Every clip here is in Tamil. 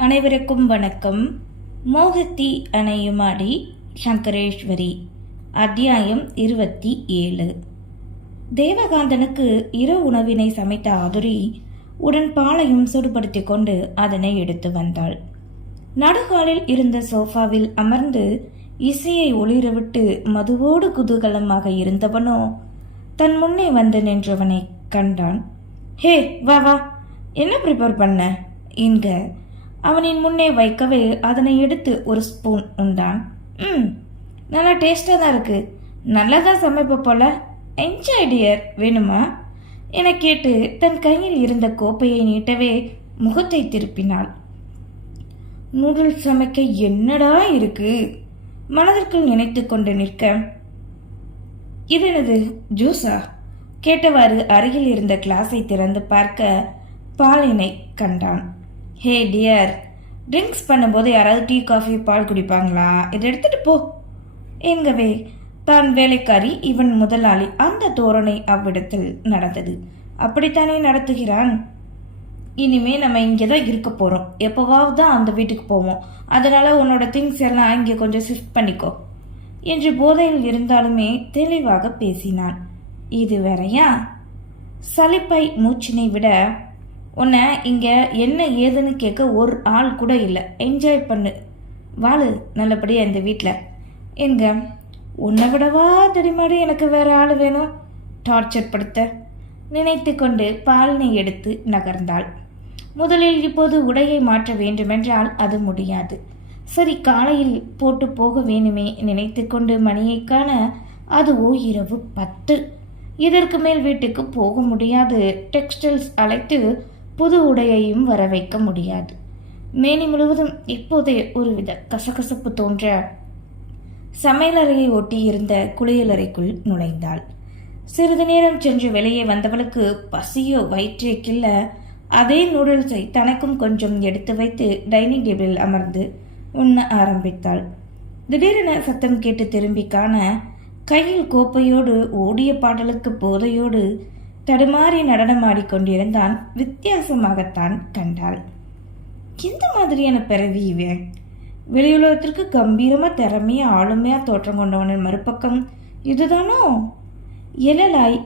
அனைவருக்கும் வணக்கம். மோகத்தி அணையுமாடி சங்கரேஸ்வரி அத்தியாயம் இருபத்தி ஏழு. தேவகாந்தனுக்கு இரவு உணவினை சமைத்த ஆதுரி உடன் பாலையும் சுடுபடுத்திக் கொண்டு அதனை எடுத்து வந்தாள். நடுகாலில் இருந்த சோஃபாவில் அமர்ந்து இசையை ஒளிரவிட்டு மதுவோடு குதூகலமாக இருந்தவனோ தன் முன்னே வந்து நின்றவனை கண்டான். ஹே வா வா. என்ன ப்ரிப்பேர் பண்ண? என்க அவனின் முன்னே வைக்கவே அதனை எடுத்து ஒரு ஸ்பூன் உண்டான். ம் நல்லா டேஸ்டாக தான் இருக்குது நல்லா தான் சமைப்ப போல. என்ஜாய் டியர் வேணுமா? என கேட்டு தன் கையில் இருந்த கோப்பையை நீட்டவே முகத்தை திருப்பினாள். நூடுல்ஸ் சமைக்க என்னடா இருக்கு? மனதிற்குள் நினைத்து கொண்டு நிற்க. இது எனது ஜூஸா? கேட்டவாறு அருகில் இருந்த கிளாஸை திறந்து பார்க்க பாலினை கண்டான். ஹே டியர் ட்ரிங்க்ஸ் பண்ணும்போது யாராவது டீ காஃபி பால் குடிப்பாங்களா? இதை எடுத்துட்டு போ. எங்கவே தான் வேலைக்காரி இவன் முதலாளி. அந்த தோரணை அவ்விடத்தில் நடந்தது. அப்படித்தானே நடத்துகிறான்? இனிமே நம்ம இங்கே தான் இருக்க போகிறோம் எப்போவாவது தான் அந்த வீட்டுக்கு போவோம். அதனால உன்னோட திங்ஸ் எல்லாம் இங்கே கொஞ்சம் ஷிஃப்ட் பண்ணிக்கோ. என்று போதையில் இருந்தாலுமே தெளிவாக பேசினான். இது வேறையா? சலிப்பை மூச்சினை விட உன்னை இங்கே என்ன ஏதுன்னு கேட்க ஒரு ஆள் கூட இல்லை. என்ஜாய் பண்ணு. வாழு நல்லபடியாக இந்த வீட்டில் எங்க? உன்னை விடவா தடிமாடி எனக்கு வேறு ஆள் வேணும்? டார்ச்சர் படுத்த. நினைத்து கொண்டு பாலினை எடுத்து நகர்ந்தாள். முதலில் இப்போது உடையை மாற்ற வேண்டுமென்றால் அது முடியாது. சரி காலையில் போட்டு போக வேணுமே நினைத்து கொண்டு மணியை காண அதுவோ இரவு பத்து. இதற்கு மேல் வீட்டுக்கு போக முடியாது. டெக்ஸ்டைல்ஸ் அழைத்து புது உடையையும் வர வைக்க முடியாது. மேனி முழுவதும் இப்போதே ஒருவித கசகசப்பு தோன்ற சமையலறையை ஒட்டி இருந்த குளியலறைக்குள் நுழைந்தாள். சிறிது நேரம் சென்று வெளியே வந்தவளுக்கு பசியோ வயிற்றே கில்ல அதே நூடுல்ஸை தனக்கும் கொஞ்சம் எடுத்து வைத்து டைனிங் டேபிளில் அமர்ந்து உண்ண ஆரம்பித்தாள். திடீரென சத்தம் கேட்டு திரும்பி காண கையில் கோப்பையோடு ஓடிய பாடலுக்கு போதையோடு தடுமாறி நடனமாடிக்கொண்டிருந்தான் வித்தியாசமாகத்தான் கண்டாள். எந்த மாதிரியான பிறவி இவன் வெளியுலகத்திற்கு கம்பீரமாக திறமையா ஆளுமையாக தோற்றம் கொண்டவனின் மறுபக்கம் இதுதானோ? எழலாய்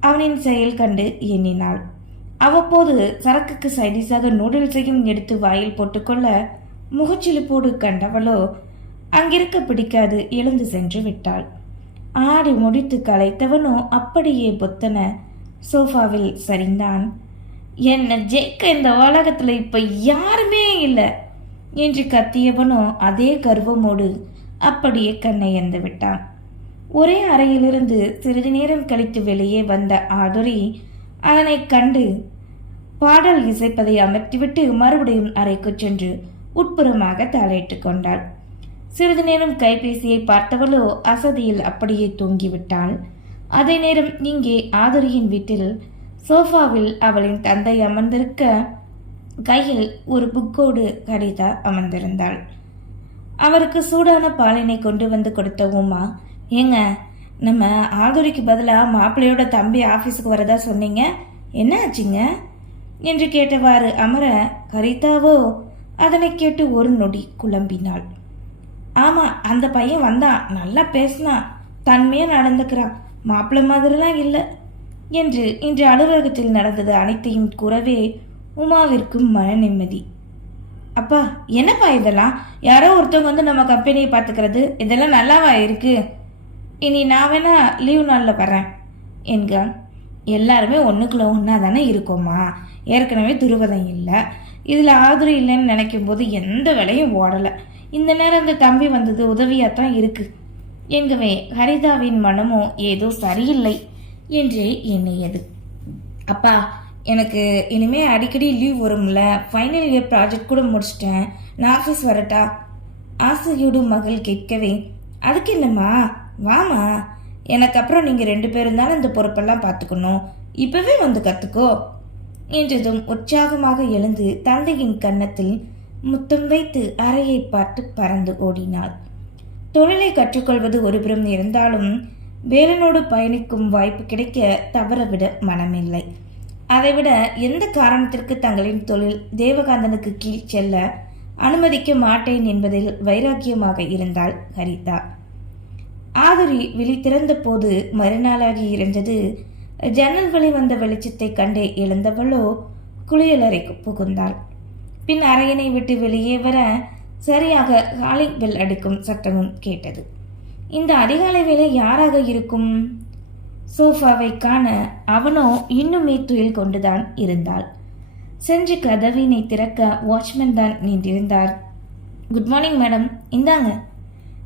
அவனின் செயல் கண்டு எண்ணினாள். அவ்வப்போது சரக்குக்கு சைடிஸாக நூடுல்ஸையும் எடுத்து வாயில் போட்டுக்கொள்ள முகச்சிலிப்போடு கண்டவளோ அங்கிருக்க பிடிக்காது எழுந்து சென்று விட்டாள். ஆடி முடித்து களைத்தவனோ அப்படியே புத்தன. சோஃபாவில் சரிந்தான். என்ன ஜெயிக்க இந்த உலகத்தில் இப்போ யாருமே இல்லை என்று கத்தியவனோ அதே கர்வமோடு அப்படியே கண்ணை எந்து விட்டான். ஒரே அறையிலிருந்து சிறிது நேரம் கழித்து வெளியே வந்த ஆதுரி அதனை கண்டு பாடல் இசைப்பதை அமர்த்திவிட்டு மறுபடியும் அறைக்கு சென்று உட்புறமாக தலையிட்டு கொண்டாள். சிறிது நேரம் கைபேசியை பார்த்தவளோ அசதியில் அப்படியே தூங்கிவிட்டாள். அதே நேரம் இங்கே ஆதுரியின் வீட்டில் சோஃபாவில் அவளின் தந்தை அமர்ந்திருக்க கையில் ஒரு புக்கோடு கரிதா அமர்ந்திருந்தாள். அவருக்கு சூடான பாலினை கொண்டு வந்து கொடுத்த உமா ஏங்க நம்ம ஆதுரிக்கு பதிலாக மாப்பிள்ளையோட தம்பி ஆஃபீஸுக்கு வரதா சொன்னீங்க? என்ன ஆச்சுங்க? என்று கேட்டவாறு அமர கரிதாவோ? அதனை கேட்டு ஒரு நொடி குழம்பினாள். ஆமாம் அந்த பையன் வந்தான் நல்லா பேசினான் தன்மையாக நடந்துக்கிறான். மாப்பிள்ளை மாதிரிலாம் இல்லை. என்று இன்று அலுவலகத்தில் நடந்தது அனைத்தையும் கூறவே உமாவிற்கும் மன நிம்மதி. அப்பா என்னப்பா இதெல்லாம்? யாரோ ஒருத்தவங்க வந்து நம்ம கம்பெனியை பார்த்துக்கிறது. இதெல்லாம் நல்லாவா இருக்கு? இனி நான் வேணா லீவ் நாளில் வரேன் என்க எல்லாருமே ஒன்றுக்குள்ள ஒன்றா தானே இருக்கோமா? ஏற்கனவே துருவதம் இல்லை. இதில் ஆதரவு இல்லைன்னு நினைக்கும் போது எந்த வேலையும் ஓடலை. இந்த நேரம் இந்த தம்பி வந்தது உதவியாக தான் இருக்கு. என்கவே ஹரிதாவின் மனமோ ஏதோ சரியில்லை என்றே எண்ணியது. அப்பா எனக்கு இனிமே அடிக்கடி லீவ் வரும்ல? ஃபைனல் இயர் ப்ராஜெக்ட் கூட முடிச்சிட்டேன். நான் ஆஃபீஸ் வரட்டா? ஆசையோடு மகள் கேட்கவே அதுக்கு என்னம்மா? வாமா எனக்கு அப்புறம் நீங்கள் ரெண்டு பேரும் தானே இந்த பொறுப்பெல்லாம் பார்த்துக்கணும். இப்போவே வந்து கற்றுக்கோ என்றதும் உற்சாகமாக எழுந்து தந்தையின் கன்னத்தில் முத்தம் வைத்து அறையை பார்த்து பறந்து ஓடினாள். தொழிலை கற்றுக்கொள்வது ஒருபுறம் இருந்தாலும் வேலனோடு பயணிக்கும் வாய்ப்பு கிடைக்க தவறவிட மனமில்லை. அதைவிட எந்த காரணத்திற்கு தங்களின் தொழில் தேவகாந்தனுக்கு கீழ் செல்ல அனுமதிக்க மாட்டேன் என்பதில் வைராக்கியமாக இருந்தாள் ஹரிதா. ஆதுரி விழி திறந்த போது மறுநாளாகி இருந்தது. ஜன்னல் வழி வந்த வெளிச்சத்தை கண்டே எழுந்தவளோ குளியலறைக்கு புகுந்தாள். பின் அறையினை விட்டு வெளியே வர சரியாக காலை பெல் அடிக்கும் சட்டமும் கேட்டது. இந்த அதிகாலை வேலை யாராக இருக்கும்? சோஃபாவை காண அவனோ இன்னுமே துயில் கொண்டுதான் இருந்தாள். சென்று கதவினை திறக்க வாட்ச்மேன் தான் நின்றிருந்தார். Good morning madam. இந்தாங்க.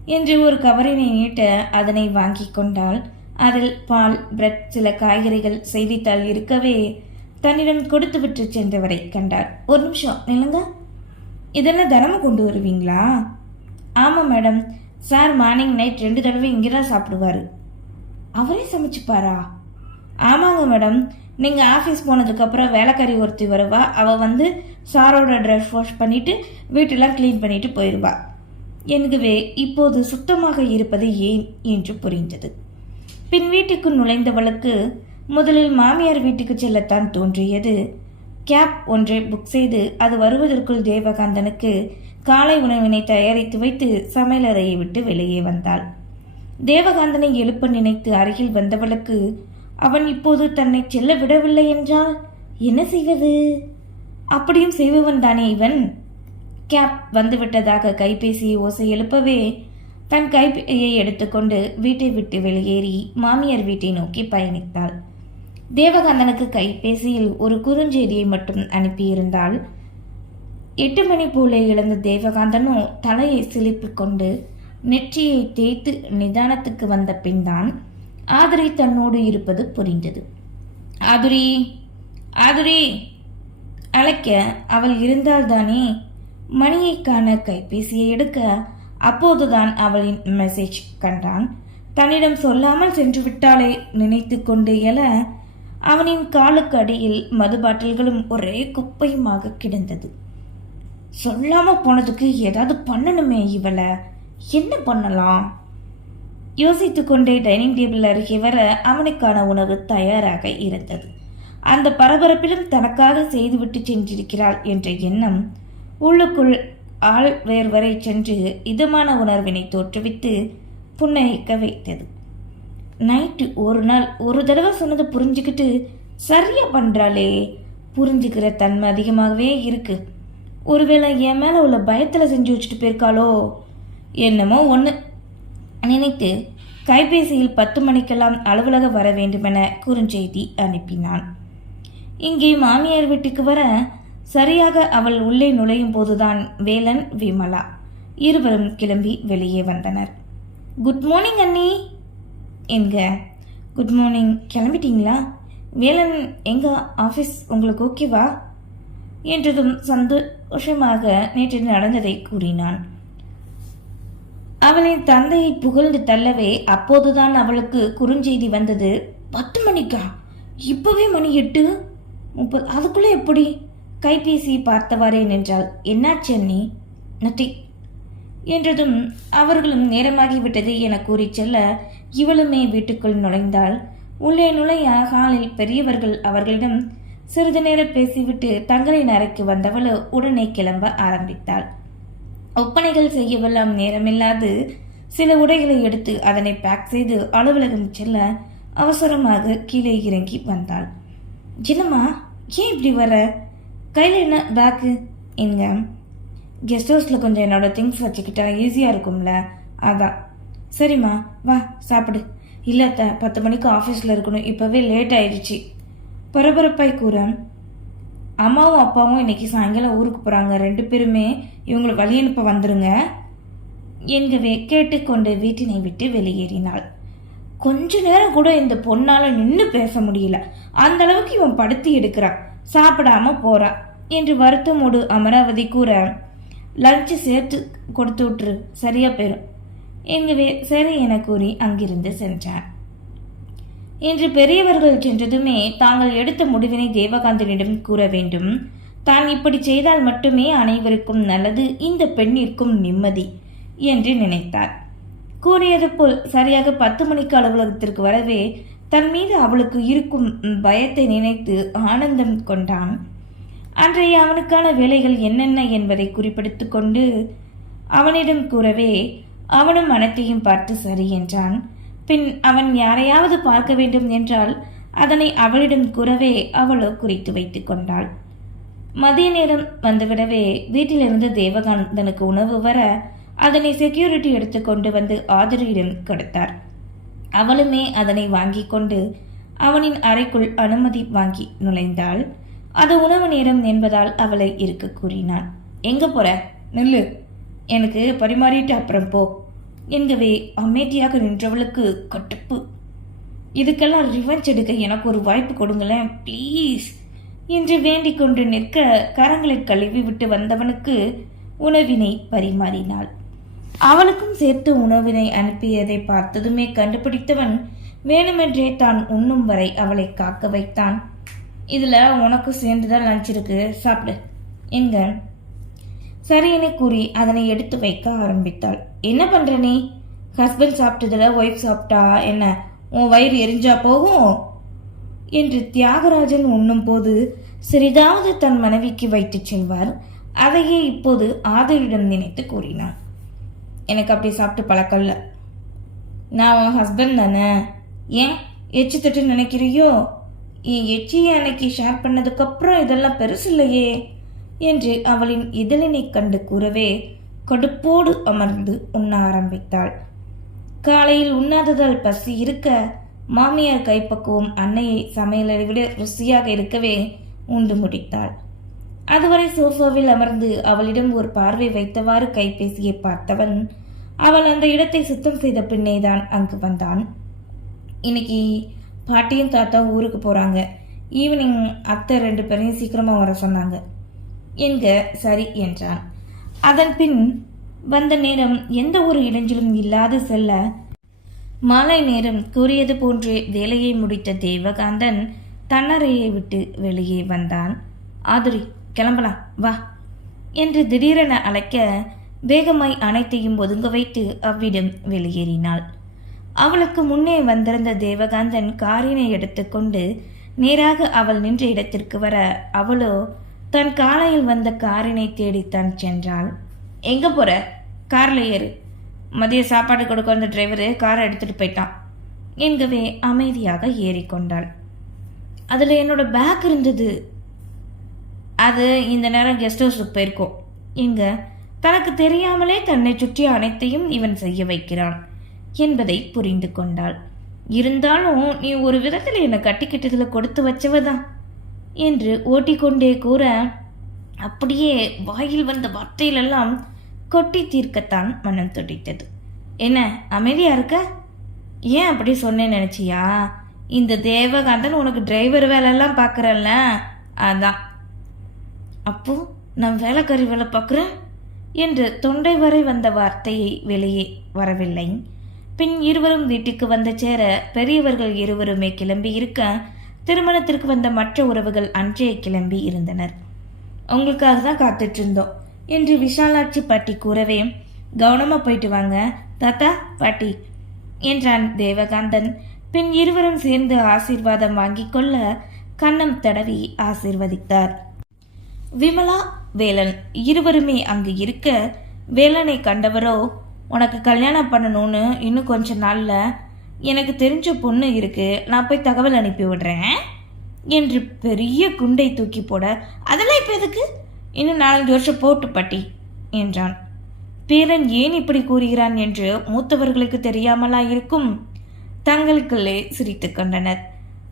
என்று ஒரு கவரினை நீட்ட அதனை வாங்கி கொண்டாள். அதில் பால் பிரெட் சில காய்கறிகள் செய்தித்தாள் இருக்கவே தன்னிடம் கொடுத்து விட்டு சென்றவரை கண்டார். ஒரு நிமிஷம் நில்லுங்க. இதெல்லாம் தினமும் கொண்டு வருவீங்களா? ஆமாம் மேடம். சார் மார்னிங் நைட் ரெண்டு தடவை இங்கே தான் சாப்பிடுவார். அவரே சமைச்சுப்பாரா? ஆமாங்க மேடம். நீங்கள் ஆஃபீஸ் போனதுக்கப்புறம் வேலைக்காரி ஒருத்தி வருவா? அவள் வந்து சாரோட ட்ரெஸ் வாஷ் பண்ணிவிட்டு வீட்டெல்லாம் க்ளீன் பண்ணிட்டு போயிடுவா எனக்குவே இப்போது சுத்தமாக இருப்பது ஏன் என்று புரிந்தது. பின் வீட்டுக்கு நுழைந்தவளுக்கு முதலில் மாமியார் வீட்டுக்கு செல்லத்தான் தோன்றியது. கேப் ஒன்றை புக் செய்து அது வருவதற்குள் தேவகாந்தனுக்கு காலை உணவினை தயாரித்து வைத்து சமையலறையை விட்டு வெளியே வந்தாள். தேவகாந்தனை எழுப்ப நினைத்து அருகில் வந்தவளுக்கு அவன் இப்போது தன்னை செல்ல விடவில்லை என்றால் என்ன செய்வது? அப்படியும் செய்பவன் தானே இவன்? கேப் வந்துவிட்டதாக கைபேசியை ஓசை எழுப்பவே தன் கைப்பையை எடுத்துக்கொண்டு வீட்டை விட்டு வெளியேறி மாமியார் வீட்டை நோக்கி பயணித்தாள். தேவகாந்தனுக்கு கைபேசியில் ஒரு குறுஞ்செய்தியை மட்டும் அனுப்பியிருந்தால் எட்டு மணி போல எழுந்த தேவகாந்தனும் தலையை சிலிப்பிக்கொண்டு நெற்றியை தேய்த்து நிதானத்துக்கு வந்த பின்தான் ஆதுரி தன்னோடு இருப்பது புரிந்தது. ஆதுரி ஆதுரி அழைக்க அவள் இருந்தால்தானே மணியை காண கைபேசியை எடுக்க அப்போதுதான் அவளின் மெசேஜ் கண்டான். தன்னிடம் சொல்லாமல் சென்று விட்டாளே நினைத்து கொண்டு எழ அவனின் காலுக்கு அடியில் மது பாட்டில்களும் ஒரே குப்பையுமாக கிடந்தது. சொல்லாம போனதுக்கு ஏதாவது பண்ணணுமே இவளை. என்ன பண்ணலாம்? யோசித்து கொண்டே டைனிங் டேபிள் அருகே வர அவனுக்கான உணவு தயாராக இருந்தது. அந்த பரபரப்பிலும் தனக்காக செய்துவிட்டு சென்றிருக்கிறாள் என்ற எண்ணம் உள்ளுக்குள் ஆள் வேர் வரை சென்று இதமான உணர்வினை தோற்றுவித்து புன்னகைக்க வைத்தது. நைட்டு ஒரு நாள் ஒரு தடவை சொன்னதை புரிஞ்சுக்கிட்டு சரியா பண்ணுறாளே புரிஞ்சுக்கிற தன்மை அதிகமாகவே இருக்கு. ஒருவேளை என் மேலே உள்ள பயத்தில் செஞ்சு வச்சுட்டு போயிருக்காளோ? என்னமோ ஒன்று நினைத்து கைபேசியில் பத்து மணிக்கெல்லாம் அலுவலக வர வேண்டுமென குறுஞ்செய்தி அனுப்பினான். இங்கே மாமியார் வீட்டுக்கு வர சரியாக அவள் உள்ளே நுழையும் போதுதான் வேலன் விமலா இருவரும் கிளம்பி வெளியே வந்தனர். குட் மார்னிங் அண்ணி. எங்க? Good morning கிளம்பிட்டீங்களா? வேலன் எங்கள் ஆஃபீஸ் உங்களுக்கு ஓகேவா என்றதும் சந்தோஷமாக நேற்று நடந்ததை கூறினான். அவளின் தந்தையை புகழ்ந்து தள்ளவே அப்போதுதான் அவளுக்கு குறுஞ்செய்தி வந்தது. பத்து மணிக்கா? இப்பவே மணி எட்டு? முப்பது அதுக்குள்ளே எப்படி? கைபேசி பார்த்தவாறே நின்றாள். என்னாச்சு அண்ணி? நத்தி என்றதும் அவர்களும் நேரமாகிவிட்டது என கூறி செல்ல இவளுமே வீட்டுக்குள் நுழைந்தாள். உள்ளே நுழைய ஹாலில் பெரியவர்கள் அவர்களிடம் சிறிது நேரம் பேசிவிட்டு தங்களின் அறைக்கு வந்தவள் உடனே கிளம்ப ஆரம்பித்தாள். ஒப்பனைகள் செய்யவெல்லாம் நேரமில்லாது சில உடைகளை எடுத்து அதனை பேக் செய்து அலுவலகம் செல்ல அவசரமாக கீழே இறங்கி வந்தாள். என்னம்மா ஏன் இப்படி வர? கையில் என்ன பேக்கு எங்க கெஸ்ட் ஹவுஸில் கொஞ்சம் என்னோடய திங்ஸ் வச்சுக்கிட்டா ஈஸியாக இருக்கும்ல. அதான். சரிம்மா வா சாப்பிடு. இல்லை த பத்து மணிக்கு ஆஃபீஸில் இருக்கணும். இப்போவே லேட் ஆயிடுச்சு. பரபரப்பாய் கூற அம்மாவும் அப்பாவும் இன்னைக்கு சாயங்காலம் ஊருக்கு போகிறாங்க ரெண்டு பேருமே இவங்களை வழி அனுப்ப வந்துருங்க. என்கவே கேட்டுக்கொண்டு வீட்டினை விட்டு வெளியேறினாள். கொஞ்ச நேரம் கூட இந்த பொண்ணால் நின்று பேச முடியல. அந்த அளவுக்கு இவன் படுத்தி எடுக்கிறான். சாப்பிடாம போகிறான் என்று வருத்தமோடு அமராவதி கூற லஞ்சு சேர்த்து கொடுத்து விட்டுரு. சரியா போயிடும் என்கவே சரி என கூறி அங்கிருந்து சென்றான் இன்று பெரியவர்கள் சென்றதுமே தாங்கள் எடுத்த முடிவினை தேவகாந்தனிடம் கூற வேண்டும். தான் இப்படி செய்தால் மட்டுமே அனைவருக்கும் நல்லது இந்த பெண்ணிற்கும் நிம்மதி என்று நினைத்தார். கூறியது போல் சரியாக பத்து மணிக்கு அலுவலகத்திற்கு வரவே தன் மீது அவளுக்கு இருக்கும் பயத்தை நினைத்து ஆனந்தம் கொண்டான். அன்றைய அவனுக்கான வேலைகள் என்னென்ன என்பதை குறிப்பிடுத்து கொண்டு அவனிடம் கூறவே அவனும் அனைத்தையும் பார்த்து சரி என்றான். பின் அவன் யாரையாவது பார்க்க வேண்டும் என்றால் அதனை அவளிடம் கூறவே அவளோ குறித்து வைத்துக் கொண்டாள். மதிய நேரம் வந்துவிடவே வீட்டிலிருந்து தேவகாந்தனுக்கு உணவு வர அதனை செக்யூரிட்டி எடுத்து கொண்டு வந்து ஆதரியிடம் கொடுத்தார். அவளுமே அதனை வாங்கி கொண்டு அவனின் அறைக்குள் அனுமதி வாங்கி நுழைந்தாள். அது உணவு நேரம் என்பதால் அவளை இருக்க கூறினான் எங்க போற? நில்லு. எனக்கு பரிமாறிட்டு அப்புறம் போ. என்கவே அமைதியாக நின்றவளுக்கு கட்டுப்பு. இதுக்கெல்லாம் ரிவெஞ்ச் எடுக்க எனக்கு ஒரு வாய்ப்பு கொடுங்களேன் ப்ளீஸ் என்று வேண்டிக் கொண்டு நிற்க கரங்களை கழுவி விட்டு வந்தவனுக்கு உணவினை பரிமாறினாள். அவளுக்கும் சேர்த்து உணவினை அனுப்பியதை பார்த்ததுமே கண்டுபிடித்தவன் வேணுமென்றே தான் உண்ணும் வரை அவளை காக்க வைத்தான். இதில் உனக்கும் சேர்ந்துதான் லஞ்ச் இருக்கு. சாப்பிடு. என்க சரி என கூறி அதனை எடுத்து வைக்க ஆரம்பித்தாள். என்ன பண்ற நீ? ஹஸ்பண்ட் சாப்பிட்டதுல ஒய்ஃப் சாப்பிட்டா என்ன? உன் வயிறு எரிஞ்சா போகும்? என்று தியாகராஜன் உண்ணும் போது சிறிதாவது தன் மனைவிக்கு வைத்துச் செல்வார். அதையே இப்போது ஆதரியிடம் நினைத்து கூறினான். எனக்கு அப்படி சாப்பிட்டு பழக்கம் இல்லை. நான் உன் ஹஸ்பண்ட் தானே. ஏன்? எச்சி தொட்டு நினைக்கிறியோ? என் எச்சியை அன்னைக்கு ஷேர் பண்ணதுக்கப்புறம் இதெல்லாம் பெருசு இல்லையே. என்று அவளின் இதழினை கண்டு கூறவே கடுப்போடு அமர்ந்து உண்ண ஆரம்பித்தாள். காலையில் உண்ணாததால் பசி இருக்க மாமியார் கைப்பக்குவம் அன்னையை சமையலை விட ருசியாக இருக்கவே உண்டு முடித்தாள். அதுவரை சோஃபாவில் அமர்ந்து அவளிடம் ஒரு பார்வை வைத்தவாறு கைபேசியை பார்த்தவன் அவள் அந்த இடத்தை சுத்தம் செய்த பின்னேதான் அங்கு வந்தான். இன்னைக்கு பாட்டியும் தாத்தா ஊருக்கு போறாங்க. ஈவினிங் அத்தை ரெண்டு பேரையும் சீக்கிரமா வர சொன்னாங்க. என்க சரி என்றான். அதன் பின் வந்த நேரம் எந்த ஒரு இடைஞ்சலும் இல்லாது செல்ல மாலை நேரம் கூறியது போன்றே வேலையை முடித்த தேவகாந்தன் தன்னறையை விட்டு வெளியே வந்தான். ஆதுரி கிளம்பலாம் வா என்று திடீரென அழைக்க வேகமாய் அனைத்தையும் ஒதுங்க வைத்து அவ்விடம் வெளியேறினாள். அவளுக்கு முன்னே வந்திருந்த தேவகாந்தன் காரினை எடுத்துக்கொண்டு நேராக அவள் நின்ற இடத்திற்கு வர அவளோ தன் காலையில் வந்த காரினை தேடித்தான் சென்றாள். எங்கே போற? காரில் ஏறு. மதிய சாப்பாடு கொடுக்க வந்த டிரைவரு காரை எடுத்துட்டு போயிட்டான். என்கவே அமைதியாக ஏறிக்கொண்டாள் அதில் என்னோட பேக் இருந்தது. அது இந்த நேரம் கெஸ்ட் ஹவுஸுக்கு போயிருக்கோம். இங்க தனக்கு தெரியாமலே தன்னை சுற்றி அனைத்தையும் இவன் செய்ய வைக்கிறான். என்பதை புரிந்து கொண்டாள். இருந்தாலும் நீ ஒரு விதத்தில் என்னை கட்டிக்கிட்டதில் கொடுத்து வச்சவதான். என்று ஓட்டிக்கொண்டே கூற அப்படியே வாயில் வந்த வார்த்தையிலெல்லாம் கொட்டி தீர்க்கத்தான் மனம் துடித்தது. என்ன அமைதியா இருக்க? ஏன் அப்படி சொன்னேன்னு நினைச்சியா? இந்த தேவகாந்தன் உனக்கு டிரைவர் வேலையெல்லாம் பார்க்குறல்ல? அதான். அப்போ நான் வேலைக்காரி வேலை பார்க்குறேன்? என்று தொண்டை வரை வந்த வார்த்தையை வெளியே வரவில்லை. பின் இருவரும் வீட்டுக்கு வந்து சேர பெரியவர்கள் இருவருமே கிளம்பி இருக்க திருமணத்திற்கு வந்த மற்ற உறவுகள் அன்றே கிளம்பி இருந்தனர். உங்களுக்காக தான் காத்துட்டு இருந்தோம் என்று விஷாலாட்சி பாட்டி கூறவே கவனமாக போயிட்டு வாங்க தாத்தா பாட்டி என்றான் தேவகாந்தன். பின் இருவரும் சேர்ந்து ஆசீர்வாதம் வாங்கி கொள்ள கன்னம் தடவி ஆசீர்வதித்தார். விமலா வேலன் இருவருமே அங்கு இருக்க வேலனை கண்டவரோ உனக்கு கல்யாணம் பண்ணணும்னு இன்னும் கொஞ்ச நாள்ல எனக்கு தெரிஞ்ச பொண்ணு இருக்கு. நான் போய் தகவல் அனுப்பி விடுறேன். என்று பெரிய குண்டை தூக்கி போட அதெல்லாம் இப்போ எதுக்கு? இன்னும் நாலஞ்சு வருஷம் போட்டு பட்டி என்றான். பேரன் ஏன் இப்படி கூறுகிறான் என்று மூத்தவர்களுக்கு தெரியாமலா இருக்கும்? தங்களுக்குள்ளே சிரித்து கொண்டனர்.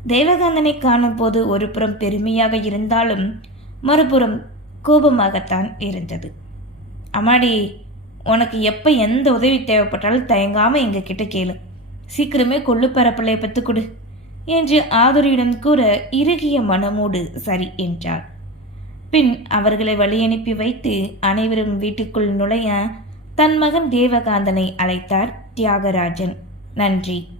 தேவகாந்தனை காணும் போது ஒரு புறம் பெருமையாக இருந்தாலும் மறுபுறம் கோபமாகத்தான் இருந்தது. அம்மாடி உனக்கு எப்போ எந்த உதவி தேவைப்பட்டாலும் தயங்காமல் எங்ககிட்ட கேளு. சீக்கிரமே கொள்ளு பரப்பிள்ளைய பத்து கொடு என்று ஆதுரியிடம் கூற இறுகிய மனமோடு சரி என்றார் பின் அவர்களை வழியனுப்பி வைத்து அனைவரும் வீட்டுக்குள் நுழைய தன் மகன் தேவகாந்தனை அழைத்தார் தியாகராஜன். நன்றி.